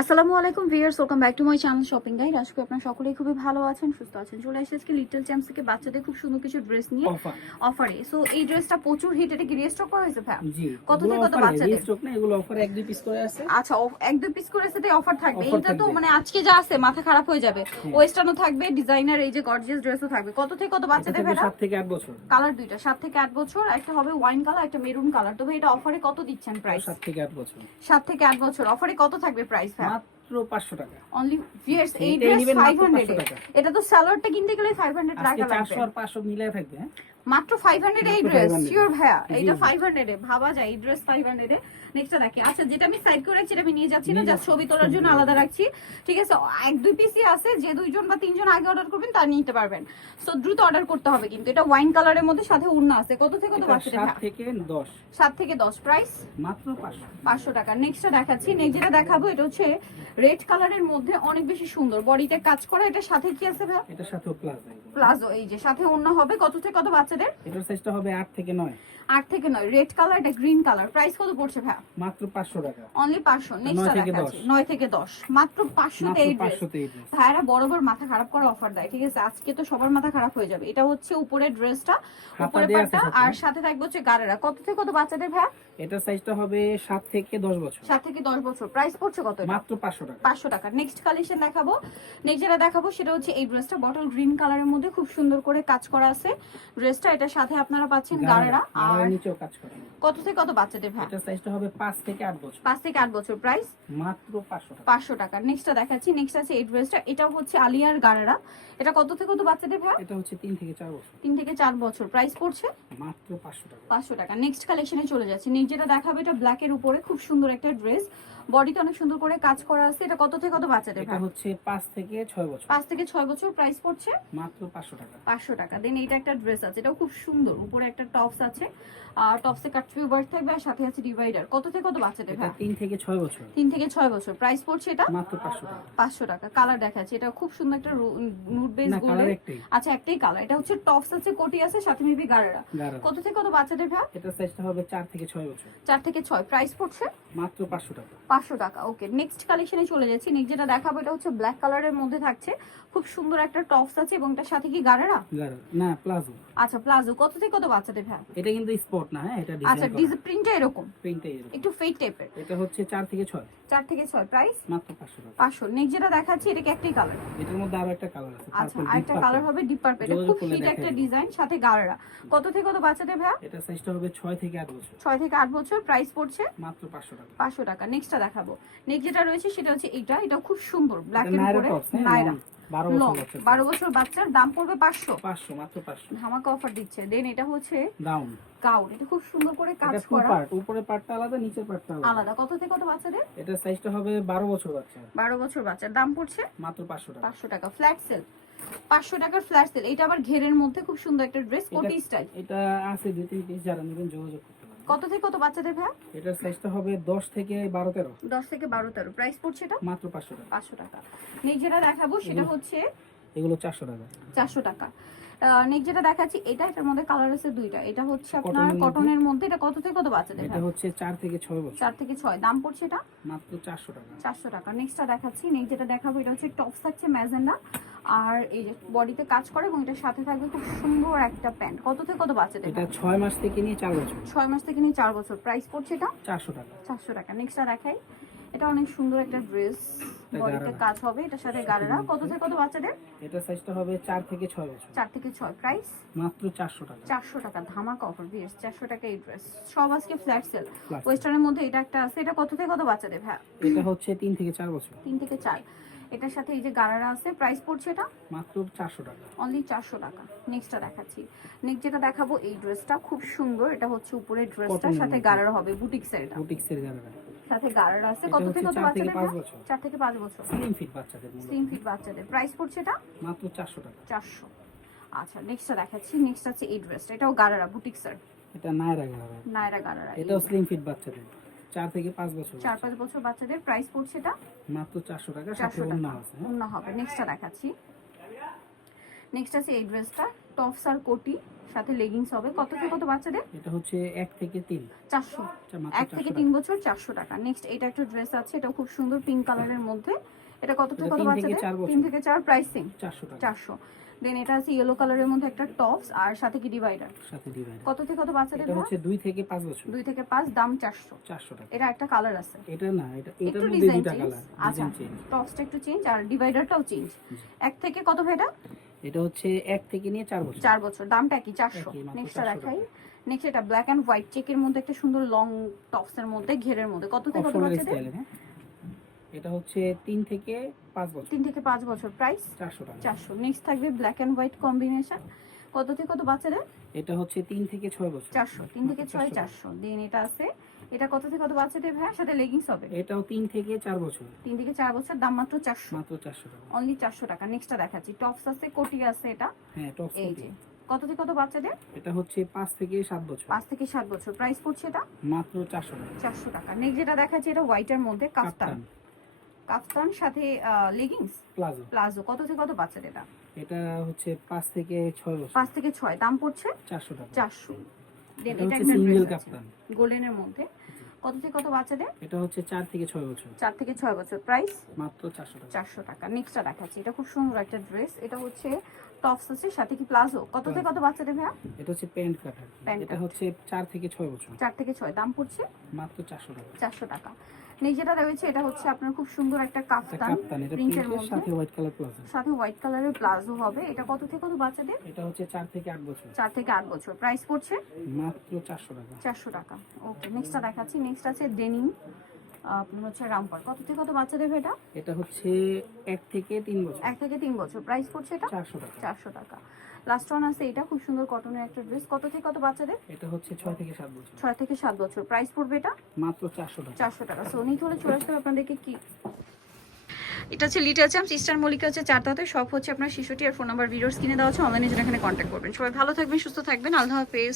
আসসালামু আলাইকুম viewers welcome back to my channel shopping guide. আজকে আপনারা সকলেই খুবই ভালো আছেন সুস্থ আছেন। চলে এসেছি আজকে লিটল চ্যাম্পস থেকে বাচ্চাদের খুব সুন্দর কিছু ড্রেস নিয়ে অফারে সো এই ড্রেসটা প্রচুর হিট এটা কি রিস্টক করা হয়েছে ভাই কত থেকে কত বাচ্চাদের? restock না এগুলো অফার এক দুই পিস করে আছে। আচ্ছা এক দুই পিস করে সেটাই অফার থাকবে। এটা তো মানে আজকে যা আছে মাথা খারাপ হয়ে যাবে। ওয়েস্টার্নও থাকবে ডিজাইনার এই যে গর্জিয়াস ড্রেসও থাকবে। কত থেকে কত বাচ্চাদের ভাইরা সাত থেকে আট বছর। কালার দুইটা সাত থেকে আট বছর একটা হবে ওয়াইন কালার একটা মেরুন কালার তবে এটা অফারে কত দিচ্ছেন প্রাইস সাত থেকে আট বছর। সাত থেকে আট বছর। অফারে কত থাকবে প্রাইস ভাই মাত্র পাঁচশো টাকা। অনলি ভিউয়ার্স এই ড্রেস 500 500 টাকা। এটা তো সালোয়ারটা কিনতে গেলে 500 টাকা লাগবে। চারশো আর পাঁচশো মিলাই থাকবে হ্যাঁ? মাত্র 500 এই ড্রেস 500 শিওর ভাইয়া এটা জি। 500 এ ভাবা যায় এই ড্রেস 500 এ। নেক্সটটা দেখি। আচ্ছা যেটা আমি সাইড করে রাখছি এটা আমি নিয়ে যাচ্ছি না যাচ্ছি। ছবি তোলার জন্য আলাদা রাখছি। ঠিক আছে এক দুই পিসই আছে যে দুইজন বা তিনজন আগে অর্ডার করবেন তার নিতে পারবেন। সো দ্রুত অর্ডার করতে হবে কিন্তু। এটা ওয়াইন কালারের মধ্যে সাথে আছে। কত থেকে কত এটা বাচ্চাদের সাত থেকে দশ। সাত থেকে দশ প্রাইস মাত্র পাঁচশো। পাঁচশো টাকা। নেক্সটটা দেখাচ্ছি। নেক্সট যেটা দেখাবো এটা হচ্ছে রেড কালারের মধ্যে অনেক বেশি সুন্দর। বডিতে কাজ করা এটার সাথে কি আছে ভাইয়া? এটার সাথেও প্লাস প্লাজো এই যে সাথে অন্য হবে। কত থেকে কত বাচ্চাদের এটার সাইজটা হবে আট থেকে নয়। আট থেকে নয়। রেড কালার এটা গ্রিন কালার প্রাইস কত পড়ছে ভাই মাত্র পাঁচশো টাকা। অনলি পাঁচশো। নেক্সট নয় থেকে দেখাচ্ছি। দশ। থেকে দশ। মাত্র পাঁচশোতে মাত্র এই ড্রেস। ভাইরা বরাবর মাথা খারাপ করে অফার দেয় ঠিক আছে? আজকে তো সবার মাথা খারাপ হয়ে যাবে। এটা হচ্ছে উপরের ড্রেসটা পাটটা সাথে। আর সাথে থাকবে হচ্ছে গাড়েরা। কত থেকে কত বাচ্চাদের ভাই এটার সাইজটা হবে সাত থেকে দশ বছর। সাত থেকে দশ বছর। প্রাইস পড়ছে কত মাত্র পাঁচশো টাকা। পাঁচশো টাকা। নেক্সট কালেকশন দেখাবো। নেক্সট যেটা দেখাবো সেটা হচ্ছে এই ড্রেসটা বটল গ্রিন কালারের মধ্যে খুব সুন্দর করে কাজ করা আছে। ড্রেসটা এটার সাথে আপনারা পাচ্ছেন গাড়েরা আর নিচেও কাজ করে কত থেকে কত বাচ্চাদের ভাই? এটার সাইজটা হবে পাঁচ থেকে আট বছর। পাঁচ থেকে আট বছর প্রাইস মাত্র পাঁচশো টাকা। পাঁচশো টাকা। নেক্সটটা দেখাচ্ছি। নেক্সট আছে এই ড্রেসটা এটাও হচ্ছে আলিয়ার গাড়েরা এটা কত থেকে কত বাচ্চাদের ভাই? এটা হচ্ছে তিন থেকে চার বছর। তিন থেকে চার বছর। প্রাইস পড়ছে? মাত্র পাঁচশো টাকা। পাঁচশো টাকা। নেক্সট কালেকশনে চলে যাচ্ছে। নেক্সট যেটা দেখাবে এটা ব্ল্যাকের উপরে। খুব সুন্দর একটা ড্রেস বডিতে অনেক সুন্দর করে কাজ করা আছে। এটা কত থেকে কত বাচ্চাদের এটা হচ্ছে পাঁচ থেকে ছয় বছর। পাঁচ থেকে ছয় বছর প্রাইস পড়ছে? মাত্র পাঁচশো টাকা। পাঁচশো টাকা। দেন এইটা একটা ড্রেস আছে। এটাও খুব সুন্দর। উপরে একটা টপস আছে। আর টপসে কাটফিউ বার্ড থাকবে আর সাথে আছে ডিভাইডার কত থেকে কত বাচ্চাদের এটা ভাই? তিন থেকে ছয় বছর। তিন থেকে ছয় বছর। প্রাইস পড়ছে এটা? মাত্র পাঁচশো টাকা। পাঁচশো টাকা। কালার দেখাচ্ছে। এটা খুব সুন্দর একটা নুট বেস না কালার গোল্ডের একটাই। আচ্ছা একটাই কালার এটা হচ্ছে টপস আছে কোটি আছে সাথে মেবি গাড়েরা গাড়া কত থেকে কত বাচ্চাদের ভাই? এটা সাইজটা হবে চার থেকে ছয় বছর। চার থেকে ছয়। প্রাইস পড়ছে? মাত্র পাঁচশো টাকা। পাঁচশো টাকা। ওকে নেক্সট কালেকশনে চলে যাচ্ছি। নেক্সট যেটা দেখাবো, এটা হচ্ছে ব্ল্যাক কালারের মধ্যে থাকছে। খুব সুন্দর একটা টপস আছে এবং তার সাথে কি গাড়েরা না প্লাজো আচ্ছা প্লাজো। কত থেকে কত বাচ্চাদের ভাই? এটা কিন্তু স্পট না হ্যাঁ? এটা আচ্ছা ডিজাইন প্রিন্টটা এরকম? প্রিন্টে এরকম। একটু ফেক টাইপের এটা হচ্ছে চার থেকে ছয়। চার থেকে ছয় প্রাইস মাত্র পাঁচশো টাকা। পাঁচশো। নেক্সট যেটা দেখাচ্ছি এটা কি একটাই কালার এটার মধ্যে আরও একটা কালার আছে আচ্ছা আরেকটা কালার হবে ডিপ পার্পল এটা খুব হিট একটা ডিজাইন সাথে গাড়েরা কত থেকে কত বাচ্চাদের ভাই? এটা সাইজটা হবে ছয় থেকে আট বছর। ছয় থেকে আট বছর প্রাইস পড়ছে? মাত্র পাঁচশো টাকা। পাঁচশো টাকা। নেক্সটটা দেখাবো। নেক্সট যেটা রয়েছে সেটা হচ্ছে এটা এটা খুব সুন্দর ব্ল্যাক টপস হ্যাঁ? নাইরা বারো বছর বাচ্চা বারো বছর বাচ্চার দাম পড়বে পাঁচশো। পাঁচশো মাত্র পাঁচশো। ধামাকা অফার দিচ্ছে। দেন এটা হচ্ছে ডাউন গাউন। এটা খুব সুন্দর করে কাজ করা। পার্ট পার্টটা আলাদা নিচের পার্টটা আলাদা। আলাদা। কত থেকে কত বাচ্চাদের? এটা সাইজটা হবে বারো বছর বাচ্চা বারো বছর বাচ্চার। দাম পড়ছে? মাত্র পাঁচশো টাকা। পাঁচশো টাকা। ফ্ল্যাট সেল পাঁচশো টাকার ফ্ল্যাট সেল এটা আবার ঘেরের মধ্যে খুব সুন্দর একটা ড্রেস কোটি স্টাইল এটা আছে দুই তিন পিস যারা নেবেন যোগাযোগ কত থেকে কত বাচ্চাদের ভাই? এটার সাইজটা হবে দশ থেকে বারো তেরো। দশ থেকে বারো তেরো। প্রাইস পড়ছে এটা? মাত্র পাঁচশো টাকা। পাঁচশো টাকা। নেক্সট যেটা দেখাবো সেটা হচ্ছে এগুলো চারশো টাকা। চারশো টাকা। নেক্সট যেটা দেখাচ্ছি এটা এটার মধ্যে কালার আছে দুইটা। এটা হচ্ছে আপনার কটনের মধ্যে? এটা কত থেকে কত বাচ্চাদের এটা হচ্ছে চার থেকে ছয় বছর। চার থেকে ছয়। দাম পড়ছে এটা? মাত্র চারশো টাকা। চারশো টাকা। নেক্সটটা দেখাচ্ছি। নেক্সট যেটা দেখাবো এটা হচ্ছে টপস থাকছে ম্যাজেন্ডা। আর এই যে বডিতে কাজ করে এবং এটার সাথে থাকবে খুব সুন্দর একটা প্যান্ট। কত থেকে কত বাচ্চাদের এটা? ছয় মাস থেকে নিয়ে চার বছর। ছয় মাস থেকে নিয়ে চার বছর। প্রাইস পড়ছে এটা? চারশো টাকা। চারশো টাকা। নেক্সটটা দেখাই। এটা অনেক সুন্দর একটা ড্রেস বডিতে কাজ হবে এটার সাথে গাড়েরা কত থেকে কত বাচ্চাদের এটা সাইজটা হবে চার থেকে ছয় বছর। চার থেকে ছয়। প্রাইস মাত্র চারশো টাকা। চারশো টাকা। ধামাকা অফার বিয়েস চারশো টাকা এই ড্রেস সব আজকে ফ্ল্যাট সেল ওয়েস্টার্নের মধ্যে এটা একটা আছে। এটা কত থেকে কত বাচ্চাদের ভাই? এটা হচ্ছে তিন থেকে চার বছর। তিন থেকে চার। এটার সাথে এই যে গাড়ারা আছে প্রাইস পড়ছে এটা? মাত্র চারশো টাকা। অনলি চারশো টাকা। নেক্সটটা দেখাচ্ছি। নেক্সট যেটা দেখাবো এই ড্রেসটা খুব সুন্দর। এটা হচ্ছে উপরের ড্রেসটার সাথে। গাড়ারা হবে বুটিক্সের এটা। বুটিক্সের গাড়া সাথে গাড়ারা আছে। কত থেকে কত বাচ্চাদের পাঁচ বছর। চার থেকে পাঁচ বছর। স্লিম ফিট বাচ্চাদের। সেম ফিট বাচ্চাদের। প্রাইস পড়ছে এটা? মাত্র চারশো টাকা। চারশো। আচ্ছা নেক্সটটা দেখাচ্ছি। নেক্সট আছে এই ড্রেসটা এটাও গাড়ারা বুটিক্সের এটা নায়রা গাড়া নায়রা গাড়ারা এটাও স্লিম ফিট বাচ্চাদের। চার থেকে পাঁচ বছর চার পাঁচ বছর বাচ্চাদের প্রাইস পড়ছে এটা? মাত্র চারশো টাকা সাথে অন্য আছে হ্যাঁ? অন্য হবে। নেক্সটটা দেখাচ্ছি। নেক্সট আছে এই ড্রেসটা টপস আর কোটি সাথে লেগিংস হবে। কত থেকে কত বাচ্চাদের? এটা হচ্ছে এক থেকে তিন। চারশো। আচ্ছা, মাত্র এক থেকে 400 তিন টাকা। বছর চারশো টাকা। নেক্সট এটা একটা ড্রেস আছে। এটা খুব সুন্দর পিঙ্ক কালারের মধ্যে। এটা কত থেকে কত বাচ্চাদের? চার বছর। তিন থেকে চার প্রাইসিং চারশো টাকা। চারশো। দেন এটা আছে ইয়েলো কালারের মধ্যে একটা টপস আর সাথে কি ডিভাইডার সাথে ডিভাইড কত থেকে কত বাচ্চাদের এটা হচ্ছে দুই থেকে পাঁচ বছর। দুই থেকে পাঁচ দাম চারশো। চারশো টাকা। এটা একটা কালার আছে। এটা না এটা এটার একটু মধ্যে ডিজাইন কালার আচ্ছা টপসটা একটু চেঞ্জ আর ডিভাইডারটাও চেঞ্জ এক থেকে কত ভাইটা? এটা হচ্ছে এক থেকে নিয়ে চার বছর। চার বছর দামটা কি চারশো। একই, মাত্র নেক্সটটা 400 দেখাই। নেক্সট এটা ব্ল্যাক অ্যান্ড হোয়াইট চেকের মধ্যে একটা সুন্দর লং টপসের মধ্যে ঘেরের মধ্যে। কত থেকে কত বাচ্চাদের? এটা হচ্ছে তিন থেকে পাঁচ বছর। তিন থেকে পাঁচ বছর প্রাইস চারশো টাকা। চারশো। নেক্সট থাকবে ব্ল্যাক অ্যান্ড হোয়াইট কম্বিনেশন কত থেকে কত বাচ্চাদের? এটা হচ্ছে তিন থেকে ছয় বছর। চারশো। তিন থেকে ছয় চারশো। দেন এটা আছে। এটা কত থেকে কত বাচ্চাদের ভাইয়া? সাথে লেগিংস হবে। এটাও তিন থেকে চার বছর। তিন থেকে চার বছর দাম মাত্র চারশো। মাত্র চারশো টাকা। অনলি চারশো টাকা। নেক্সটটা দেখাচ্ছি। টপস আছে কোটি আছে এটা। হ্যাঁ টপ এই যে। কত থেকে কত বাচ্চাদের? এটা হচ্ছে পাঁচ থেকে সাত বছর। পাঁচ থেকে সাত বছর। প্রাইস পড়ছে এটা? মাত্র চারশো টাকা। চারশো টাকা। নেক্সট যেটা দেখাচ্ছি এটা হোয়াইটের মধ্যে কাফতান কাফতান সাথে লেগিংস প্লাজো প্লাজো কত থেকে কত বাচ্চাদের এটা? এটা হচ্ছে পাঁচ থেকে ছয় বছর। পাঁচ থেকে ছয়। দাম পড়ছে? চারশো টাকা। চারশো। দেন এটা একটা সিঙ্গেল আছে। গোল্ডেনের মধ্যে। কত থেকে কত বাচ্চাদের এটা? হচ্ছে চার থেকে ছয় বছর। চার থেকে ছয় বছর। প্রাইস মাত্র চারশো টাকা। চারশো টাকা। নেক্সটটা দেখাচ্ছি। এটা খুব সুন্দর একটা ড্রেস এটা হচ্ছে টপস আছে সাথে কি প্লাজো কত থেকে কত বাচ্চাদের ভাইয়া? এটা হচ্ছে প্যান্ট কাট প্যান্ট এটা হচ্ছে চার থেকে ছয় বছর। চার থেকে ছয়। দাম পড়ছে? মাত্র চারশো টাকা। চারশো টাকা। নেক্সট যেটা রয়েছে এটা হচ্ছে আপনার খুব সুন্দর একটা কাফতান প্রিন্টের মধ্যে। সাথে হোয়াইট কালার প্লাজো। সাথে হোয়াইট কালারের প্লাজো হবে। এটা কত থেকে কত বাচ্চাদের? এটা হচ্ছে চার থেকে আট বছর। চার থেকে আট বছর। প্রাইস পড়ছে? মাত্র চারশো টাকা। চারশো টাকা। ওকে নেক্সটটা দেখাচ্ছি। নেক্সট আছে ডেনিম আপনার হচ্ছে রামপার কত থেকে কত বাচ্চাদের এটা? এটা হচ্ছে এক থেকে তিন বছর। এক থেকে তিন বছর। প্রাইস পড়ছে এটা? চারশো টাকা। চারশো টাকা। লাস্ট ওয়ান আছে এটা খুব সুন্দর কটনের একটা ড্রেস কত থেকে কত বাচ্চাদের? এটা হচ্ছে ছয় থেকে সাত বছর। 6 থেকে 7 বছর। প্রাইস পড়বে এটা? মাত্র চারশো টাকা। চারশো টাকা। সো নিতে হলে চলে আসতে হবে আপনাদেরকে কি? এটা হচ্ছে লিটার চ্যাম্প সিস্টার মলিকা হচ্ছে চারটাতে সব হচ্ছে আপনার শিশুটি আর ফোন নাম্বার ভিডিওস কিনে দেওয়া হচ্ছে অনলাইনে জন্য এখানে কন্ট্যাক্ট করবেন। সবাই ভালো থাকবেন সুস্থ থাকবেন। আল্লাহ হাফেজ।